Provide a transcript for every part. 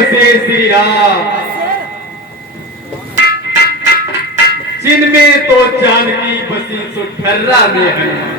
बसे श्री राम, जिनमें तो जानकी बसी सुठर्रा में हनुमान।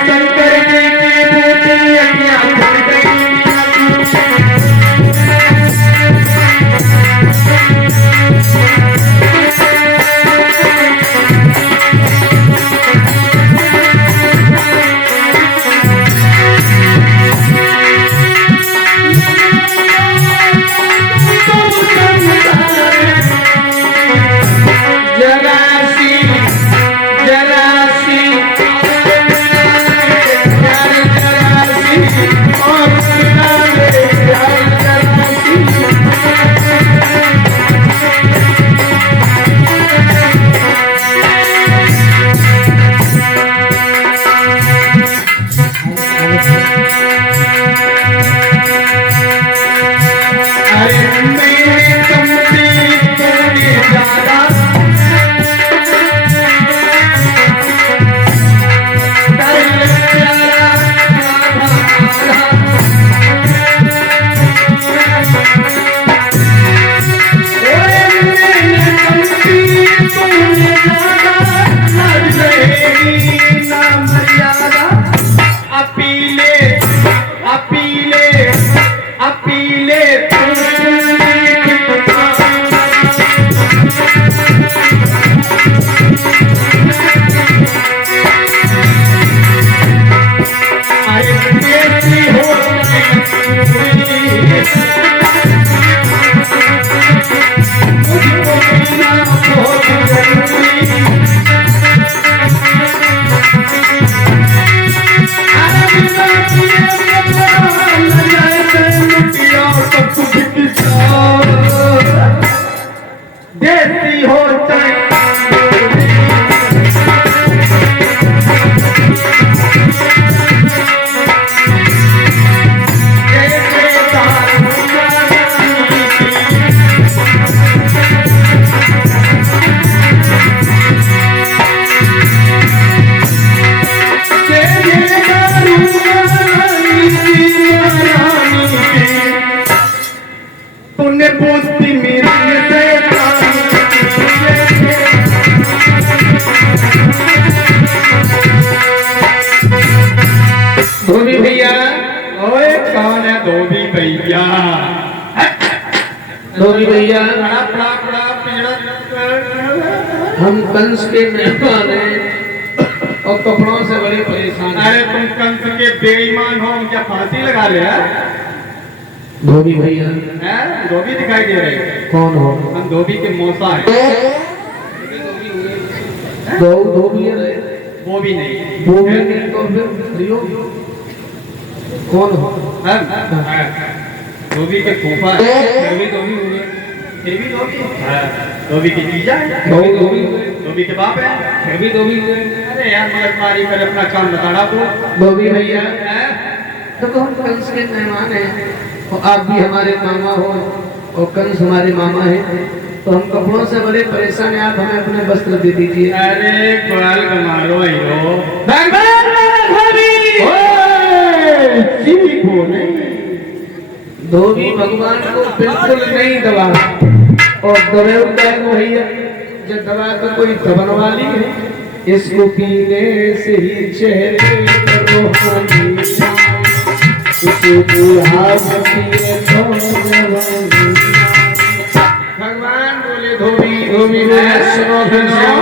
शंकर जी की बूटी अज्ञा भर गई, धोबी भैया। ओए कौन है धोबी भैया? धोबी भैया, हम कंस के मेहमान हैं और कपड़ों से बड़े परेशान हैं। अरे तुम कंस के बेईमान हो, क्या फांसी लगा ले? धोबी भैया, धोबी दिखाई दे रहे? कौन हो? हम धोबी के मौसा है। धोबी है? वो भी नहीं। वो भी नहीं तो फिर प्रियो कौन हो? धोबी के फूफा है। फिर भी धोबी हुए, फिर भी धोबी। धोबी के जीजा है, धोबी के बाप है, फिर भी धोबी हुए। अरे यार मगजमारी कर, अपना काम बताना तो। धोबी भैया, तो हम कंस के मेहमान हैं और आप भी हमारे मामा हो और कंस हमारे मामा हैं, तो हम कपड़ों से बड़े परेशान हैं। आप हमें अपने वस्त्र दे दीजिए। अरे ग्वाल मारो हीरो, धोबी भगवान को बिल्कुल नहीं दबा, और दबे को भैया जब दबा तो कोई दबन वाली है। इसको पीने से ही चेहरे पर रोहानी, इसे बूढ़ा पीने तो जवानी। भगवान बोले धोबी, धोबी बोले सुनो फिर सुनो।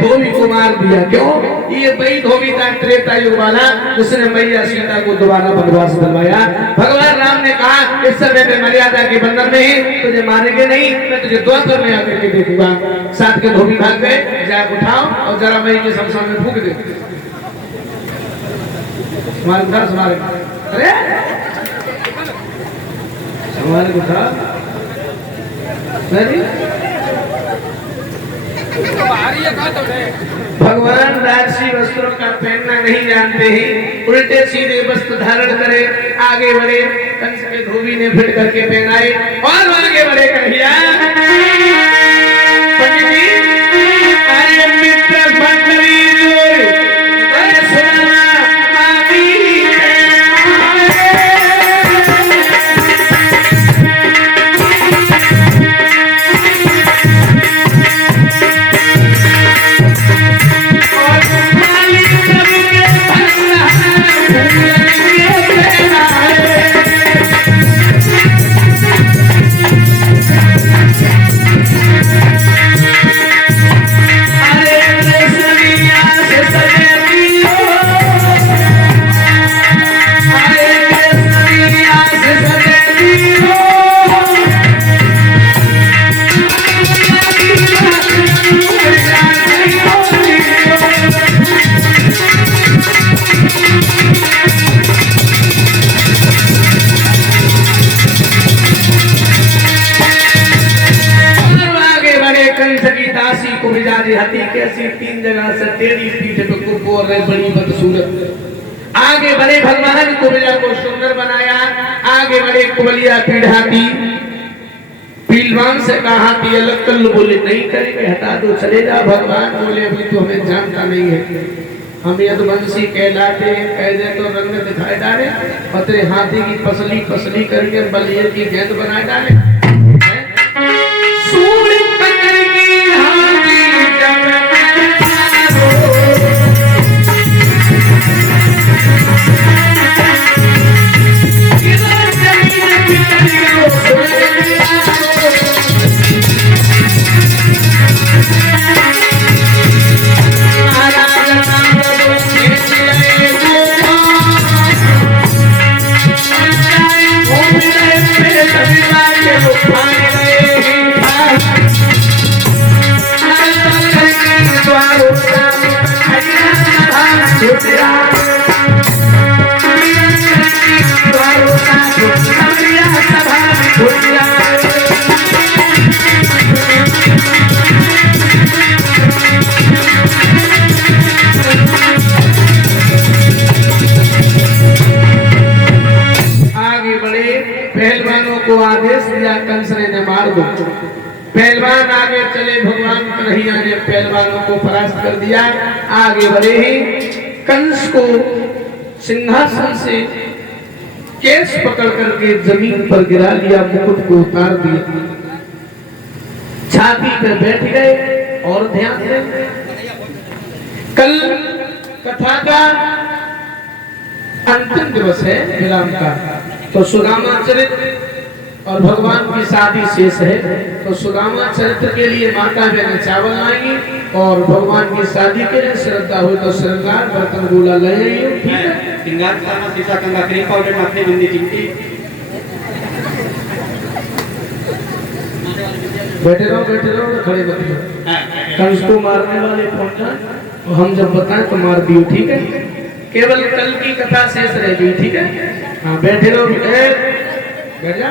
धोबी को मार दिया। क्यों? ये वही धोबी था त्रेता युग वाला जिसने मैया सीता को दोबारा वनवास दिलवाया। भगवान राम ने कहा इस समय पे मर्यादा के बंधन में ही तुझे मारेंगे नहीं, मैं तुझे द्वापर में आकर के देखूंगा। साथ के धोबी भाग गए, जा उठाओ और जरा मई के शमशान में फूंक दे। हमारे अरे हमारे उठा भगवान राजसी वस्त्रों का पहनना नहीं जानते हैं, उल्टे सीधे वस्त्र धारण करे, आगे बढ़े। कंस के धोबी ने फिर करके पहनाए और आगे बढ़े कन्हैया। पंडित जी, अरे मित्र भंडरी हती कैसी तीन जगह से तेरी पीठ पे कुपोर रे बड़ी बदसूरत। आगे बढ़े भगवान कुबेरा को सुंदर बनाया, आगे बढ़े कुबलिया पीढ़ाती पीलवान से कहा हाथी अलग कर लो, बोले नहीं करेंगे, हटा दो, चले जा। भगवान बोले अभी तो हमें जानता नहीं है, हम यदुवंशी कहलाते हैं, कह दे तो रंग दिखाए डाले और तेरे हाथी की पसली पसली करके बलियर की गेंद बनाए डाले। पहलवानों को आदेश दिया कंस ने मार दो। पहलवान आगे चले, भगवान कन्हैया ने पहलवानों को परास्त कर दिया। आगे बढ़े ही कंस को सिंहासन से केस पकड़ करके जमीन पर गिरा लिया, मुकुट को उतार दिया, छाती पे बैठ गए। और ध्यान दें, कल कथा का अंतिम दिवस है विराम का, तो सुदामा चरित्र और भगवान की शादी शेष है। तो सुदामा चरित्र के लिए माता बहन चावल लाएंगी और भगवान की शादी के लिए श्रद्धा हो तो श्रृंगार बर्तन गोला ले आइए। ठीक है, श्रृंगार करना सीसा कंगा क्रीम पाउडर अपने बिंदी चिमटी। बैठे रहो खड़े मत रहो। कंस को मारने वाले पहुंचा, हम जब बताएं तो मार दियो। ठीक है, केवल कल की कथा शेष रहेगी। ठीक है, हाँ बैठे रहो, बैठ जा।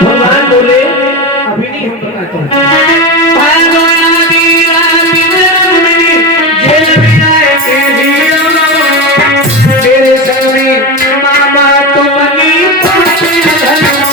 भगवान बोले अभी नहीं, हम बताते हैं। तेरे संग में मामा तो बनी बैठ रहो।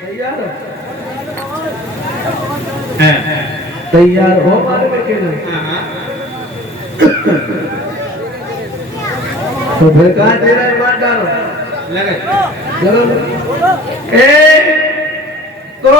तैयार है तैयार हो मार के नहीं हाँ तो फिर कहाँ दे रहा है मार डालो लगे चलो एक दो